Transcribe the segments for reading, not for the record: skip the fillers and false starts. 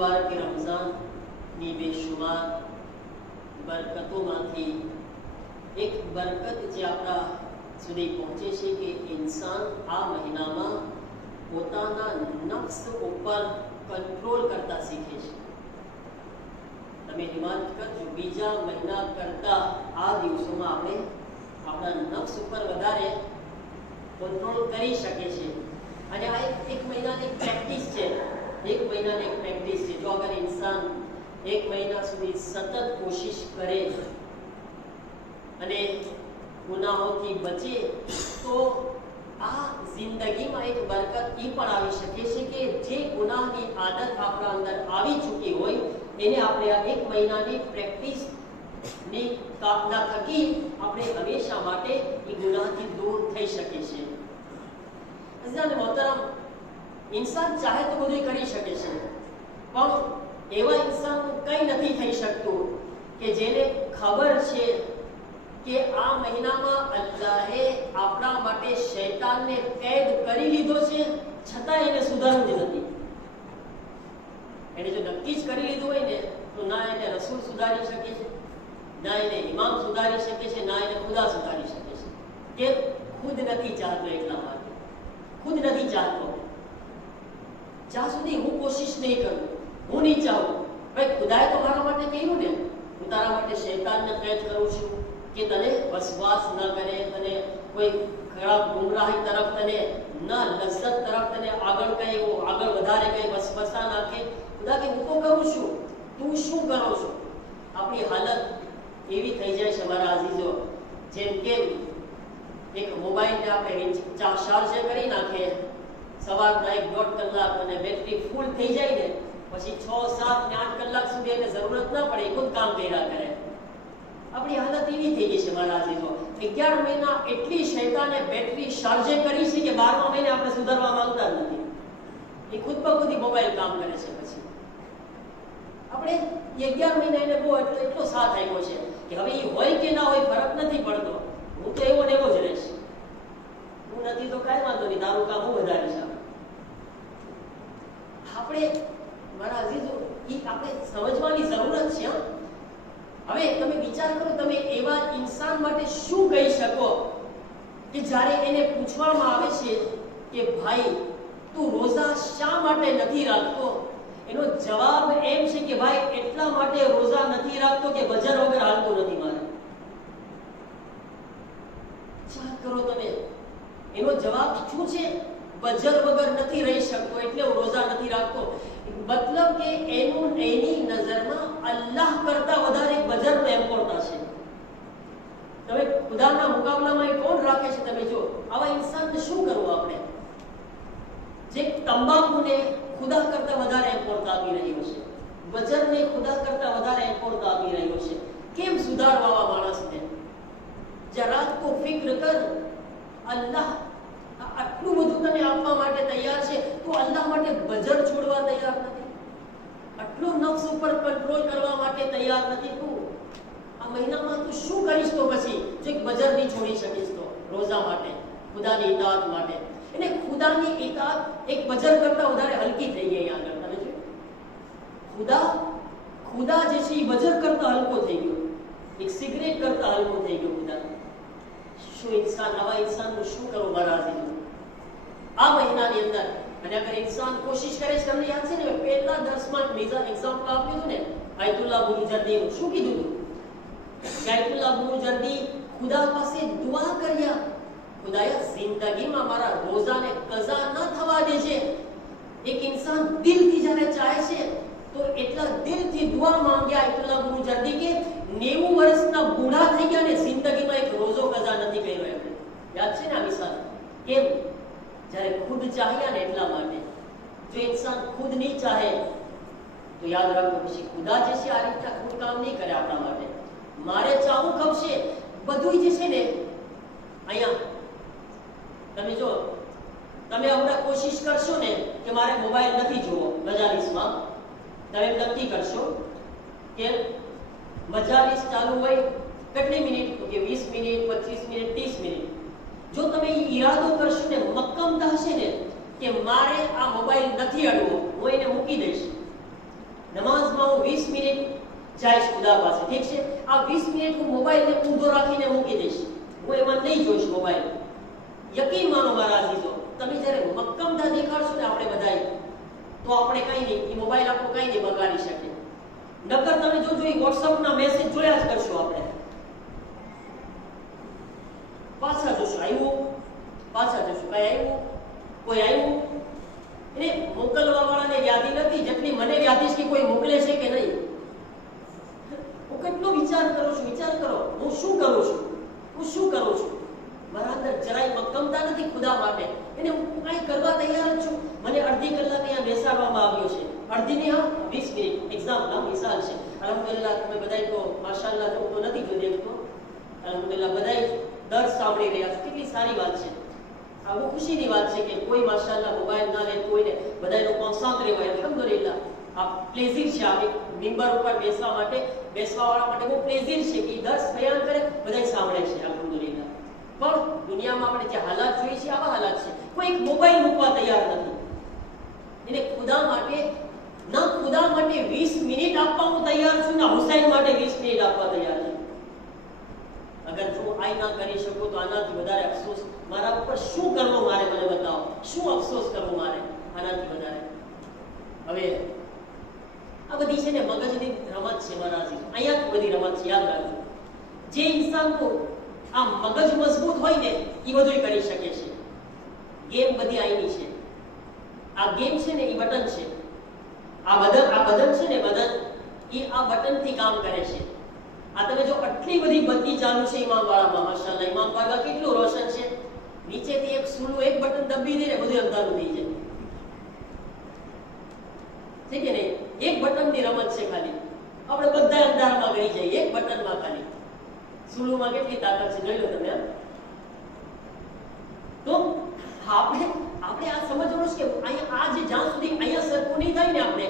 मुबारक रमजान ની બેશુમાર બરકતોમાંથી એક બરકત જે આપણા સુધી પહોંચે છે કે ઇન્સાન આ મહિનામાં પોતાના નફ્સ ઉપર કંટ્રોલ કરતા શીખે છે. તમે રિમાર્ક કરજો, બીજા મહિના કરતા આ દિવસોમાં આપણે આપણા નફ્સ ઉપર વધારે કંટ્રોલ કરી શકે છે. અને આ એક મહિનાની પ્રેક્ટિસ છે. એક મહિનાની પ્રેક્ટિસ છે. જો અગર ઇન્સાન એક મહિના સુધી સતત કોશિશ કરે અને ગુનાહોથી બચે તો આ જિંદગીમાં એક બરકત એ પણ આવી શકે છે કે જે ગુનાહની આદત આપણા અંદર આવી ચૂકી હોય એને આપણે આ એક મહિનાની પ્રેક્ટિસની કામના થકી આપણે હંમેશા માટે એ ગુનાહથી દૂર થઈ શકે છે. અઝીઝાન મોહતરમ, ઇન્સાન ચાહે તો બધું કરી શકે છે, પણ એવા ઇન્સાનનું કંઈ નથી થઈ શકતું કે જેને ખબર છે કે આ મહિનામાં અલ્લાહે આપણા માટે શૈતાનને કેદ કરી લીધો છે, છતાં એને સુધારવું જ નથી. એને જો નક્કી જ કરી લીધું હોય ને તો ના એને રસૂલ સુધારી શકે છે, ના એને ઇમામ સુધારી શકે છે, ના એને ખુદા સુધારી શકે છે. કેમ? ખુદ નથી ચાહતો. એટલા માટે ખુદ નથી ચાહતો. જ્યાં સુધી હું કોશિશ નહીં કરું, હું નહીં ચાહું, ભાઈ ખુદાએ તો મારા માટે કહ્યું ને હું તારા માટે શૈતાનને કેદ કરું છું કે તને વસવાસ ન કરે, તને કોઈ ખરાબ ગુમરાહી તરફ, તને ન લજ્જત તરફ તને આગળ કહે, આગળ વધારે કહે, વસવસા નાખે. ખુદા કે હું તો કરું છું, તું શું કરો છો? આપણી હાલત એવી થઈ જાય છે મારા અઝીઝો, જેમ કે એક મોબાઈલને આપણે ચાર્જ કરી નાખીએ, સવારના 1-1.5 કલાક અને બેટરી ફૂલ થઈ જાય ને પછી 6, 7 ને 8 કલાક સુધી એને જરૂરત ના પડે, ખુદ કામ કર્યા કરે. આપણી હાલત એવી થઈ ગઈ છે મારા અઝીઝો. 11 મહિના એટલી શૈતાને બેટરી ચાર્જે કરી છે કે 12મા મહિને આપણે સુધારવા માંગતા નથી. એ ખુદ બખુદ મોબાઈલ કામ કરે છે. પછી આપણે 11 મહિના એને બહુ એટલો સાથ આપ્યો છે કે હવે એ હોય કે ના હોય ફરક નથી પડતો, હું તો એવો ને એવો જ રહીશ. હું નથી તો કાંઈ વાંધો નહીં, તારું કામ હું વધારીશ. આપણે મારા અઝીઝો એ આપણે સમજવાની જરૂરત છે. હવે તમે વિચાર કરો, તમે એવા ઇન્સાન માટે શું કહી શકો કે જ્યારે એને પૂછવામાં આવે છે કે ભાઈ તું રોઝા શા માટે નથી રાખતો, એનો જવાબ એમ છે કે ભાઈ એટલા માટે રોઝા નથી રાખતો કે બજર વગર હાલતું નથી મારે. વિચાર કરો તમે, એનો જવાબ શું છે? બજર વગર નથી રહી શકતો એટલે હું રોઝા નથી રાખતો. મતલબ કે એની નજરમાં અલ્લાહ કરતા વધારે બજરનો ઇમ્પોર્ટન્સ છે. તમે ખુદાના મુકાબલામાં કોણ રાખે છે? તમે જો આવા ઇન્સાનને શું કરવું આપણે, જે તંબાકુને ખુદા કરતા વધારે ઇમ્પોર્ટન્સ આપી રહ્યો છે, બજરને ખુદા કરતા વધારે ઇમ્પોર્ટન્સ આપી રહ્યો છે. કેમ સુધારવા આવા માણસને? જરા તો ફિક્ર કર. અલ્લાહ આટલું બધું તને આપવા માટે તૈયાર છે, તું અલ્લાહ માટે બજર છોડવા તૈયાર નથી, આટલું નફ્સ ઉપર કંટ્રોલ કરવા માટે તૈયાર નથી. તું આ મહિનામાં તું શું કરીશ? તો પછી જો એક બજર નહીં છોડી શકીશ તો રોઝા માટે, ખુદાની ઇતાઅત માટે. એને ખુદાની ઇતાઅત એક બજર કરતા વધારે હલકી થઈ ગઈ. આગળ તમે જો ખુદા જે છે એ બજર કરતા હલકો થઈ ગયો, એક સિગરેટ કરતા હલકો થઈ ગયો ખુદા. શું ઇન્સાન, આવા ઇન્સાનનું શું કરવું મારા અઝીઝો આ મહિનાની અંદર? અને અગર ઇન્સાન કોશિશ કરે છે, તમને યાદ છે ને પહેલા 10માં મેજર એક્ઝામ્પલ આપ્યું હતું ને આયતુલ્લાહ બુરુજર્દીનું. શું કીધું હતું? આયતુલ્લાહ બુરુજર્દી ખુદા પાસે દુઆ કર્યા, ખુદાયા જિંદગીમાં મારા રોઝાને કઝા ન થવા દેજે. એક ઇન્સાન દિલથી જ્યારે ચાહે છે તો એટલા દિલથી દુઆ માંગ્યા આયતુલ્લાહ બુરુજર્દી કે 90 વર્ષના બુઢા થઈ ગયા ને જિંદગીમાં એક રોઝો કઝા નથી કર્યો એમણે. યાદ છે ને આ મિસાલ? કેમ? જ્યારે ખુદ ચાહ્યા ને એટલા માટે. જો ઇન્સાન ખુદ નહીં ચાહે તો યાદ રાખો પછી ખુદા જે છે આ રીતના ખુદ કામ નહીં કરે આપણા માટે. મારે ચાહવું ગમશે બધું જે છે ને. અહીંયા તમે જો તમે હમણાં કોશિશ કરશો ને કે મારે મોબાઈલ નથી જોવો મજાલિસમાં, તમે નક્કી કરશો કે મજાલિસ ચાલુ હોય કેટલી મિનિટ? તો કે 20 મિનિટ, 25 મિનિટ, 30 મિનિટ. જો તમે ઈરાદો કરશો ને, મક્કમતા હશે ને કે મારે આ મોબાઈલ નથી અડવો, હું એને મૂકી દઈશ, જઈશ ખુદા પાસે, ઠીક છે? આ 20 મિનિટ હું મોબાઈલને ઊંધો રાખીને મૂકી દઈશ, હું એમાં નહીં જોઈશ મોબાઈલ. યકીન માનો મારા અઝીઝો, તમે જ્યારે મક્કમતા દેખાડશો ને આપણે બધાએ, તો આપણે કંઈ નહીં, એ મોબાઈલ આપણો કંઈ નહીં બગાડી શકે. નકર તમે જોજો એ વોટ્સઅપના મેસેજ જોયા જ કરશો, આપણે પાછા જોશું, આવ્યું, પાછા જોશું, કઈ આવ્યું, કોઈ આવ્યું. એને મોકલવા વાળાને યાદી નથી જેટલી મને યાદી છે કે કોઈ મોકલે છે કે નહીં. હું કેટલો વિચાર કરું છું, વિચાર કરો, હું શું કરું છું, હું શું કરું છું. મારા અંદર જરાય મક્કમતા નથી ખુદા માટે, એને હું કંઈ કરવા તૈયાર જ છું. મને અડધી કલાક અહીંયા બેસાડવામાં આવ્યો છે, અડધી ને હા 20 મિનિટ. એક્ઝામ્પલ મિસાલ છે. અલ્હમ્દુલિલ્લાહ તમે બધાય તો માશાઅલ્લાહ તો નથી જો દેખતો, અલ્હમ્દુલિલ્લાહ બધાય દર્દ સાંભળી રહ્યા છો, કેટલી સારી વાત છે. આ બહુ ખુશીની વાત છે કે કોઈ માશાઅલ્લાહ મોબાઈલ ના લે, કોઈને બધાયનો કોન્સન્ટ્રેટ હોય. અલ્હમ્દુલિલ્લાહ આ પ્લેઝર છે, આ મિંબર ઉપર બેસવા વાળા માટે બહુ પ્લેઝર છે કે દર્દ બયાન કરે, બધાય સાંભળે છે. અલ્હમ્દુલિલ્લાહ. પણ દુનિયામાં આપણે જે હાલાત જોઈએ છે આવા હાલાત છે. કોઈ એક મોબાઈલ મૂકવા તૈયાર નથી. એને ખુદા માટે 20 મિનિટ આપવા હું તૈયાર છું, ના હુસૈન માટે 20 મિનિટ આપવા તૈયાર છું. અગર જો આ ના કરી શકો તો આનાથી વધારે અફસોસ મારા ઉપર શું કરવો, મારે મને બતાવો, શું અફસોસ કરવો મારે આનાથી વધારે. હવે આ બધી છે ને મગજની રમત છે મારા અઝીઝ. અહીંયા બધી રમત છે, યાદ રાખજો. જે ઇન્સાન કો આ મગજ મજબૂત હોય ને એ બધું કરી શકે છે. ગેમ બધી આઈની છે. આ ગેમ છે ને એ બટન છે. આ બટન છે ને બટન, એ આ બટનથી કામ કરે છે. આ તમે જો આટલી બધી બત્તી ચાલુ છે ઇમામવાળામાં, માશાઅલ્લાહ ઇમામ બારગાહ કેટલું રોશન છે. નીચેથી એક સૂલું, એક બટન દબી દે ને બધું અંધારું થઈ જાય, છે કે નહીં? એક બટનની રમત છે ખાલી, આપણે બધા અંધારામાં ગઈ જઈએ એક બટનમાં. ખાલી સૂલુમાં કેટલી તાકાત છે જોઈ લો તમે. તો આપણે આ સમજવાનું છે કે અહીંયા આ જે જ્યાં સુધી અહીંયા સરખું નહીં થાય ને, આપણે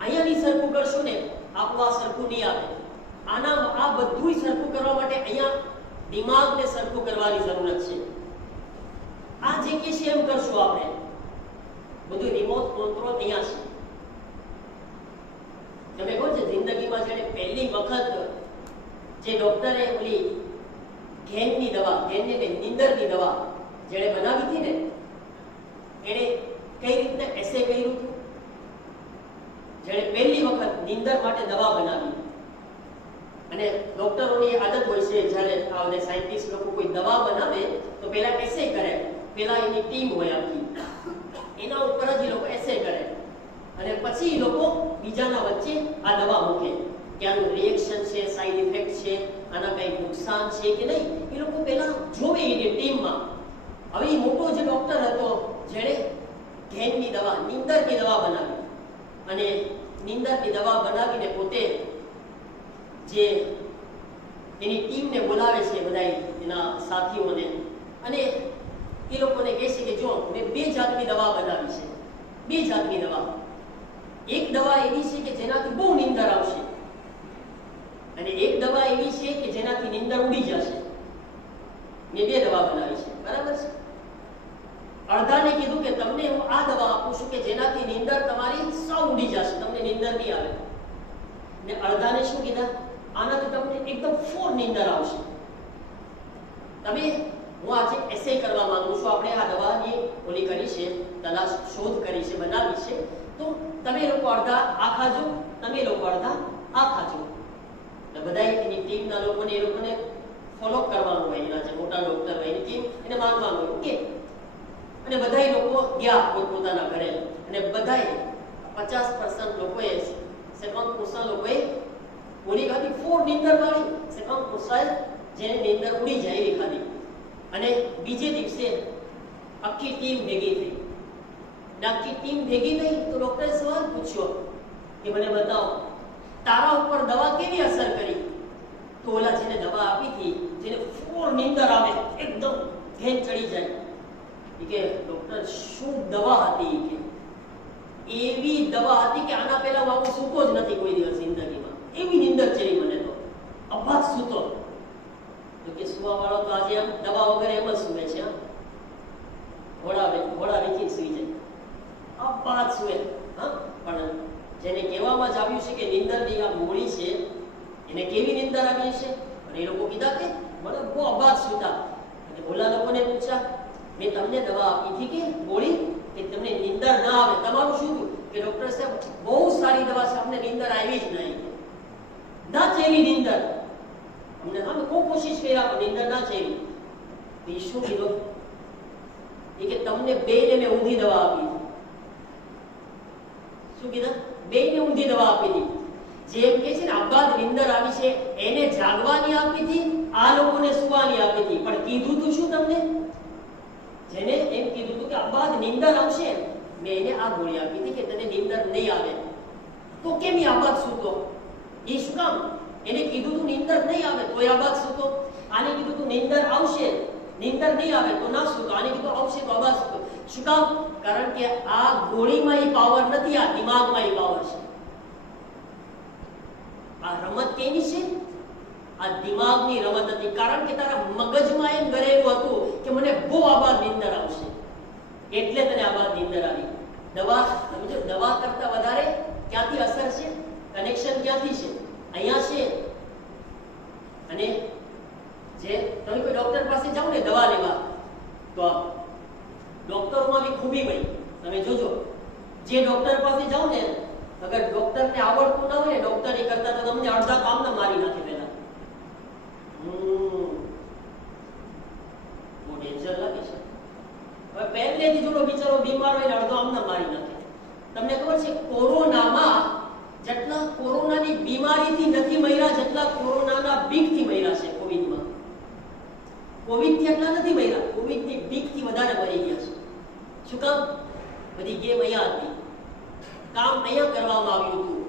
અહીંયા નહીં સરખું કરશું ને, આપણું આ સરખું નહીં આવે. આ બધું સરખું કરવા માટે અહીંયા દિમાગને સરખું કરવાની જરૂરત છે. આ જે કે છે એમ કરશું આપણે, બધું રિમોટ કંટ્રોલ અહીંયા છે. તમે કહો છો જિંદગીમાં જ્યારે પહેલી વખત જે ડોક્ટરે ઓલી ઘેનની દવા, નીંદરની દવા જેણે બનાવી હતી ને, એને કઈ રીતે એસે કર્યું હતું? જેણે પહેલી વખત નીંદર માટે દવા બનાવી. અને ડોક્ટરોની આદત હોય છે જ્યારે આ સાયન્ટિસ્ટ લોકો કોઈ દવા બનાવે તો પહેલા એસે કરે, પહેલા એની ટીમ હોય આખી, એના ઉપર જ એ લોકો એસે કરે અને પછી એ લોકો બીજાના વચ્ચે આ દવા મૂકે કે આનું રિએક્શન છે, સાઇડ ઇફેક્ટ છે, આના કંઈ નુકસાન છે કે નહીં, એ લોકો પહેલા જોવે એની ટીમમાં. હવે એ મોટો જે ડોક્ટર હતો જેણે ઘેનની દવા, નીંદરની દવા બનાવી, અને નીંદરની દવા બનાવીને પોતે જે એની ટીમને બોલાવે છે, બધા એના સાથીઓને, અને એ લોકોને કહે છે કે જો મેં 2 જાતની દવા બનાવી છે. 2 જાતની દવા. એક દવા એવી છે કે જેનાથી બહુ નીંદર આવશે, અને એક દવા એવી છે કે જેનાથી નીંદર ઉડી જશે. મેં 2 દવા બનાવી છે, બરાબર છે? અડધાને કીધું કે તમને હું આ દવા આપું છું કે જેનાથી નીંદર તમારી સાવ ઉડી જશે, તમને નીંદર નહીં આવે. ને અડધાને શું કીધા? આનાથી તમને એકદમ ફૂલ નીંદર આવશે. હું આજે એસે કરવા માંગુ છું. આપણે આ દવાની ઓલી કરી છે, તલાશ શોધ કરી છે, બનાવી છે. તો તમે લોકો અડધા આ ખાજો, તમે લોકો અડધા આ ખાજો. બધા એની ટીમના લોકોને એ લોકોને ફોલો કરવાનું હોય, એના જે મોટા ડોક્ટર હોય એની ટીમ એને માનવાનું હોય. ઓકે. અને બધા લોકો ગયા પોતાના ઘરે, અને બધાએ 50% લોકોએ 50% લોકોએ ગોળી ખાધી ફોર નીંદર વાળી, 50% જેને નીંદર ઉડી જાય એવી ખાધી. અને બીજે દિવસે આખી ટીમ ભેગી થઈ. આખી ટીમ ભેગી થઈ તો ડોક્ટરે સવાલ પૂછ્યો કે મને બતાવો તારા ઉપર દવા કેવી અસર કરી? તો ઓલા જેને દવા આપી હતી, જેને ફોર નીંદર આવે, એકદમ ઘેન ચડી જાય, કે ડોક્ટર શું દવા હતી? કે એવી દવા હતી કે આના પહેલા હું આવું સૂતો જ નથી કોઈ દિવસ જિંદગીમાં. એવી નીંદર ચડી મને તો, અભાત સૂતો. તો કે સુવા વાળો તો આજે આમ દવા વગર એમ જ સૂવે છે, ઘોડા વેચીને સુઈ જાય, અભાત સૂવે. હા, પણ જેને કહેવામાં જ આવ્યું છે કે નિંદરની આ મૂડી છે, એને કેવી નિંદર આવી છે? અને એ લોકો કીધા કે મને બહુ અબાધ સુતા. અને ઓલા લોકોને પૂછ્યા, મેં તમને દવા આપી હતી કે ગોળી કે તમને નિંદર ના આવે? તમારું શું થયું? કે ડોક્ટર સાહેબ બહુ સારી દવા છે, અમને નિંદર આવી જ નહીં. ના ચેવી નિંદર? અમને અમે ખૂબ કોશિશ કર્યા પણ નિંદર ના ચેવી. એ શું કીધું? એ કે તમને બેને મેં ઊંધી દવા આપી હતી. શું કીધા? બેને ઊંધી દવા આપી હતી. જેમ કે છે ને અબાધ નિંદર આવી છે, એને જાગવાની આપી હતી, આ લોકોને સુવાની આપી હતી. પણ કીધું તું શું તમને? જેને એમ કીધું તું કે અબાધ નિંદર આવશે, મેં એને આ ગોળી આપી હતી કે તને નિંદર નહીં આવે. તો કેમ એ અબાધ સૂતો? એ શું કામ? એને કીધું તું નિંદર નહીં આવે તો એ અબાધ સૂતો. આને કીધું તું નિંદર આવશે, નિંદર નહીં આવે તો ના સૂતો. આને કીધું આવશે તો અબાધ સૂતો. શું કામ? કારણ કે આ ગોળીમાં એ પાવર નથી, આ દિમાગમાં એ પાવર છે. આ રમત કેની છે? આ દિમાગની રમત હતી. કારણ કે તારા મગજમાં એમ કરેલું હતું કે મને બહુ આબાદ નિંદર આવશે, એટલે તને આબાદ નિંદર આવી. દવા સમજો, દવા કરતા વધારે ક્યાંથી અસર છે? કનેક્શન ક્યાંથી છે? અહીંયા છે. અને જે તમે કોઈ ડોક્ટર પાસે જાઓ ને દવા લેવા, તો ડોક્ટરોમાં બી ખૂબી ભાઈ તમે જોજો, જે ડોક્ટર પાસે જાઓ ને, અગર ડોક્ટરને આવડતું ના હોય ને ડોક્ટર એ કરતા તો તમને અડધા કામના મારી નાખે પહેલા. બહુ ડેન્જર લાગે છે. હવે પહેલેથી જોડો બિચારો બીમાર હોય ને અડધો આમના મારી નાખે. તમને ખબર છે કોરોનામાં જેટલા કોરોનાની બીમારીથી નથી મર્યા જેટલા કોરોનાના બીકથી મર્યા છે. કોવિડમાં કોવિડથી એટલા નથી મર્યા, કોવિડની બીકથી વધારે મરી ગયા છે. શું કામ? બધી ગેમ અહીંયા હતી, કામ અહીંયા કરવામાં આવ્યું હતું.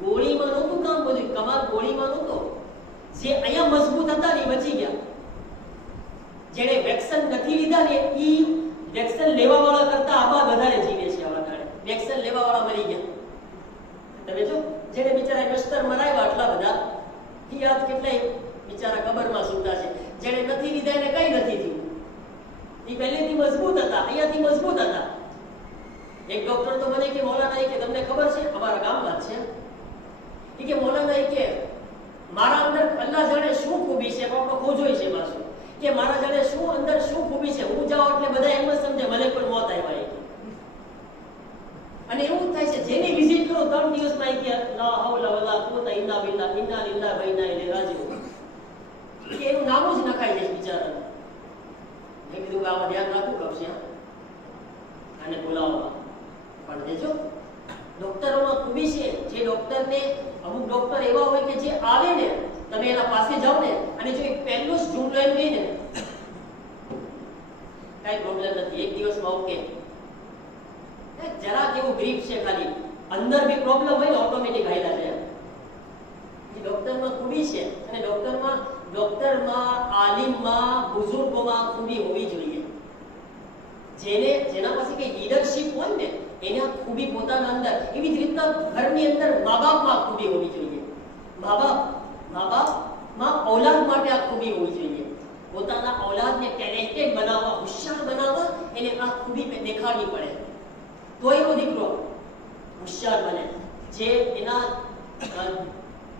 ગોળીમાં નહોતું કામ, બધું કમાલ ગોળીમાં નહોતો. જે અહીંયા મજબૂત હતા ને એ બચી ગયા. જેણે વેક્સિન નથી લીધા ને એ વેક્સિન લેવા વાળા કરતા આબાદ વધારે જીવે છે. આવા કારણે વેક્સિન લેવા વાળા મરી ગયા. તમે જો જેને બિચારા નસ્તર મરાવ્યા આટલા બધા, એ આજ કેટલાય બિચારા કબરમાં સૂતા છે. જેણે નથી લીધા એને કઈ નથી થયું. એ પહેલેથી મજબૂત હતા, અહીંયાથી મજબૂત હતા. એક ડોક્ટર તો મને કે મૌલાના કે તમને ખબર છે, અમારા ગામમાં છે, એ કે મૌલાના કે મારા અંદર અલ્લાહ જાણે શું ખૂબી છે, આપણો ખોજોય છે પાછું કે મારા જાણે શું અંદર શું ખૂબી છે. હું જાઉં એટલે બધા એમ જ સમજે મને કોઈ મોત આવ્યા. અને એવું થાય છે જેની વિઝિટ કરો 3 દિવસમાં કે લા હૌલા વલા કુવતા ઇલ્લા બિલ્લાહ ઇન્ના લિલ્લાહિ વ ઇન્ના ઇલૈહિ રાજીઉન, કે એનું નામ જ નખાઈ જાય બિચારાને. મેં કીધું કે આમાં ધ્યાન રાખવું પડશે આને બોલાવવા. પણ દેજો ડોક્ટરોમાં ખૂબી છે. જે ડોક્ટરને અમુક ડોક્ટર એવા હોય કે જે આવે ને તમે એના પાસે જાઓ ને અને જો એક પહેલો જ જુમલો એમ કહે ને કઈ પ્રોબ્લેમ નથી, એક દિવસમાં ઓકે. જરા કેવું ગ્રીપ છે, ખાલી અંદર બી પ્રોબ્લેમ હોય ને ઓટોમેટિક હાઈલા જાય. એ ડોક્ટરમાં ખૂબી છે. અને ડોક્ટરમાં આલિમમાં બુઝુર્ગોમાં ખૂબી હોવી જોઈએ. જેના પાસે કઈ લીડરશિપ હોય ને એને આ ખૂબી પોતાના અંદર, એવી જ રીતના ઘરની અંદર મા બાપમાં ખૂબી હોવી જોઈએ. મા બાપમાં ઔલાદ માટે આ ખૂબી હોવી જોઈએ. પોતાના ઔલાદને ટેલેન્ટેડ બનાવવા, હોશિયાર બનાવવા એને આ ખૂબી દેખાડવી પડે. તો એનો દીકરો હોશિયાર બને. જે એના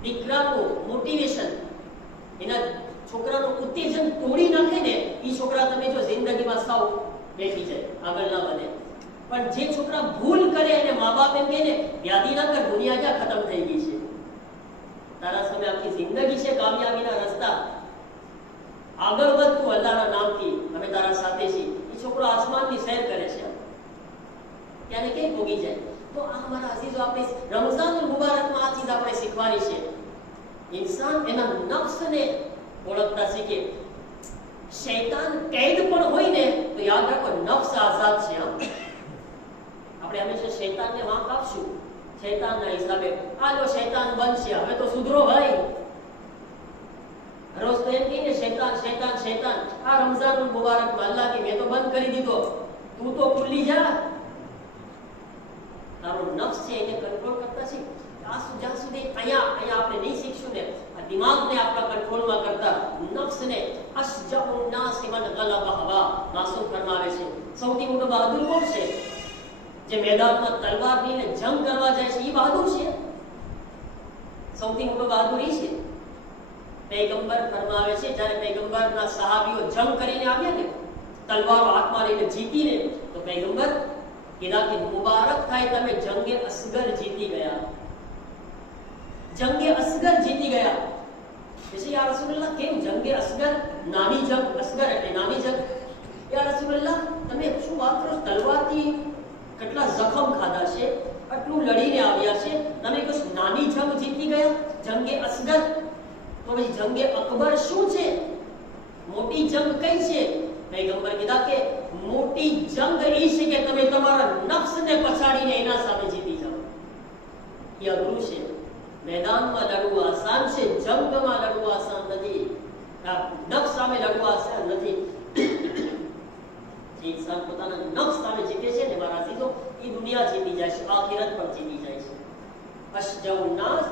દીકરાનું મોટિવેશન, એના છોકરાનું ઉત્તેજન તોડી નાખે ને એ છોકરા તમે જો જિંદગીમાં સાવ બેઠી જાય, આગળ ના વધે. પણ જે છોકરા ભૂલ કરે અને મા બાપ એમ કહે ને વ્યાધિ ના કર, દુનિયા ક્યાં ખતમ થઈ ગઈ છે, તારા સામે આખી જિંદગી છે કામયાબીના રસ્તા, આગળ વધ તું અલ્લાહના નામથી, અમે તારા સાથે છીએ. એ છોકરો આસમાનની સૈર કરે છે, ત્યારે કઈ ભોગી જાય. તો આ અમારા અઝીઝો, આપણે રમઝાનુલ મુબારકમાં આ ચીજ આપણે શીખવાની છે. ઇન્સાન એના નફ્સને ઓળખતા શીખે. શૈતાન કેદ પણ હોય ને તો યાદ રાખો નફ્સ આઝાદ છે. આપણે હંમેશા શૈતાનને વાંક આપશું શૈતાનના હિસાબે. આ લો શૈતાન બંધ છે, હવે તો સુધરો ભાઈ. રોજ તો એમ કહીને શૈતાન શૈતાન શૈતાન. આ રમઝાનુલ મુબારકમાં અલ્લાહ કે મેં તો બંધ કરી દીધો, તું તો ખુલ્લી જા. તારો નફ્સ છે એને કંટ્રોલ કરતા શીખ. જ્યાં સુધી અહીંયા આપણે નહીં શીખશું ને, આ દિમાગને આપણા કંટ્રોલમાં કરતા નફ્સને, અશજઉન નાસ મન ગલબ હવા. માસૂમ ફરમાવે છે સૌથી મોટો બહાદુર કોણ છે? જે મેદાનમાં તલવાર લઈને જંગ કરવા જાય છે એ બહાદુર છે. સૌથી મોટો બહાદુર એ છે. પૈગંબર ફરમાવે છે જ્યારે પૈગંબરના સહાબીઓ જંગ કરીને આવ્યા ને તલવારો હાથમાં લઈને જીતીને તો પૈગંબર કીધા કે મુબારક થાય તમે જંગે અસગર જીતી ગયા. જંગે અસગર જીતી ગયા. પછી યા રસૂલુલ્લાહ કેમ જંગે અસગર? નાની જંગ, અસગર એટલે નાની જંગ. યા રસૂલુલ્લાહ તમે શું વાત કરો? તલવારથી કેટલા જખમ ખાધા છે, આટલું લડીને આવ્યા છે, તમે કહો નાની જંગ જીતી ગયા, જંગે અસગર? તો પછી જંગે અકબર શું છે? મોટી જંગ કઈ છે? પૈગંબર કીધા કે મોટી જંગ એ છે કે તમે તમારા નફ્સને પછાડીને એના સામે જીતી જાઓ. એ અઘરું છે. મેદાનમાં લડવું આસાન છે, જંગમાં લડવું આસાન નથી. નફ્સ સામે લડવું આસાન નથી. જે ઇન્સાન પોતાના નફ્સ સામે જીતે છે ને મારા સીધો એ દુનિયા જીતી જાય છે, આખિરત પણ જીતી જાય છે. અશજઉન નાસ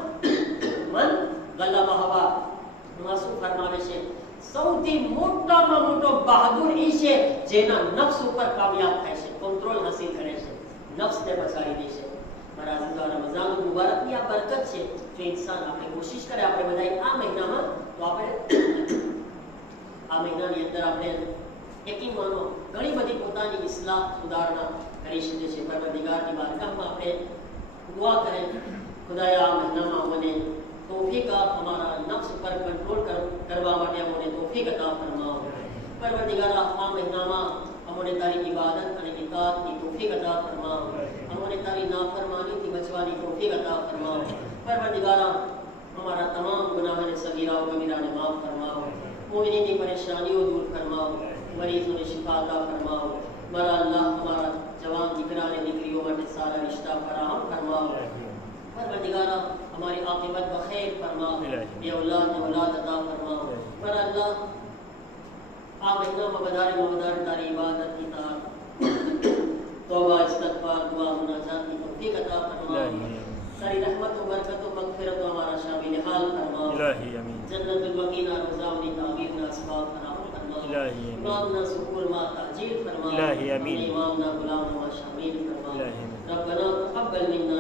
મન ગલબા હવા. શું ફરમાવે છે? સૌથી મોટામાં મોટો બહાદુર એ છે જેના નફ્સ ઉપર કામયાબ થાય છે, કંટ્રોલ હાસિલ કરે છે, નફ્સને પછાડી દે છે. મારા ઝિંદા રમઝાન મુબારકની આ બરકત છે. જો ઇન્સાન આપણે કોશિશ કરે, આપણે બધા આ મહિનામાં, તો આપણે આ મહિનાની અંદર આપણે યકીન માનો ઘણી બધી પોતાની ઇસ્લાહ સુધારણા કરી શકે છે. પરવરદિગારની બારગાહમાં આપણે દુઆ કરેं, ખુદાયા આ મહિનામાં મને તૌફીક આપ, हमारा नफ्स पर कंट्रोल કરવા માટે અમને તૌફીક અતા ફરમાવો. પરવરદિગારા આ મહિનામાં અમને તારી ઇબાદત અને ઇતાઅતની તૌફીક અતા ફરમાવો. અમને તારી નાફરમાનીથી બચવાની તૌફીક અતા ફરમાવો. પરવરદિગારા हमारा तमाम गुनाह ने सगीरा और कबीरा ने माफ फरमाओ. मोमिनीन की परेशानियों दूर फरमाओ. मरीजों ने शिफा अता फरमाओ. मारा अल्लाह हमारा जवान दिकरा ने दिकरियों માટે सारा रिश्ता फराहम फरमाओ. परवरदिगारा हमारी आक़िबत बखैर फरमाओ. ये औलाद ने औलाद अता फरमाओ. पर अल्लाह आ महीना में વધારે તારી ઇબાદત की तार तौबा इस्तगफार दुआ मुनाजात की तौफीक अता फरमाओ. सारी रहमत और बरकत और मगफिरत हमारा शामिल हाल फरमाओ. इलाही आमीन. जन्नतुल वकीना रोज़ावनी ताबीर ना असबाब फराहम फरमाओ. इलाही आमीन. इमाम ना सुकूर मा ताजील फरमाओ. इलाही आमीन. इमाम ना गुलाम मा शामिल फरमाओ. इलाही आमीन. रब्बना तक़ब्बल मिन्ना